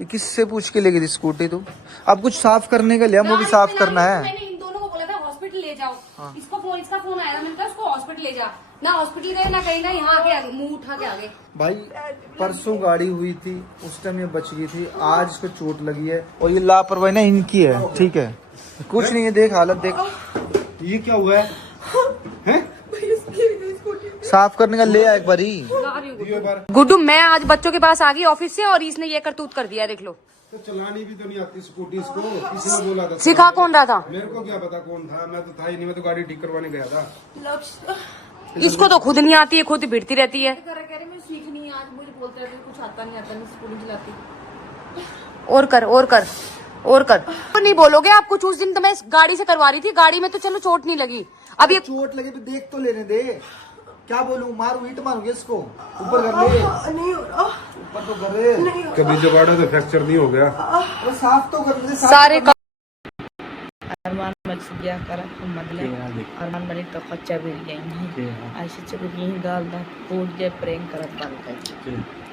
ये किससे पूछ के ले गई थी स्कूटी तू? अब कुछ साफ करने का लिया, वो भी साफ करना है। मैंने इन दोनों को बोला था हॉस्पिटल ले जाओ। इसका फोन आया था, मैंने कहा उसको हॉस्पिटल ले जा। ना हॉस्पिटल गए ना कहीं, ना यहाँ आके मुंह उठा के आ गए। भाई परसों गाड़ी हुई थी, उस टाइम ये बच गई थी, आज इसको चोट लगी है और ये लापरवाही ना इनकी है, ठीक है? कुछ नहीं है, देख हालत देख। ये क्या हुआ है? हैं? साफ करने का ले आ एक बारी। गुड्डू, मैं आज बच्चों के पास आ गई ऑफिस से और इसने ये करतूत कर दिया, देख लो। तो चलानी भी तो नहीं आती स्कूटी इसको, किसी ने बोला था? सिखा कौन रहा था? मेरे को क्या पता कौन था, मैं तो था ही नहीं, मैं तो गाड़ी ठीक करवाने गया था। इसको तो खुद नहीं आती है, खुद भिड़ती रहती है। सीखनी आज मुझे बोलते रहते कुछ आता नहीं स्कूटी चलाती। और कर और कर और कर। तो नहीं बोलोगे आप कुछ? उस दिन तो मैं गाड़ी से करवा रही थी, गाड़ी में तो चलो चोट नहीं लगी। अब ये चोट लगे तो देख तो लेने दे। क्या बोलूं, मारू ईंट मारूंगे इसको। ऊपर कर ले, नहीं हो रहा, ऊपर तो कर ले। कभी जबाड़ा तो फ्रैक्चर नहीं हो गया? अरे साफ तो कर ले, सारे अरमान मच गया कर मतलब अरमान बने तो कच्चा भी जाएंगे ऐसे चल यही गाल दा फूट जाए प्रेम करत बंद कर।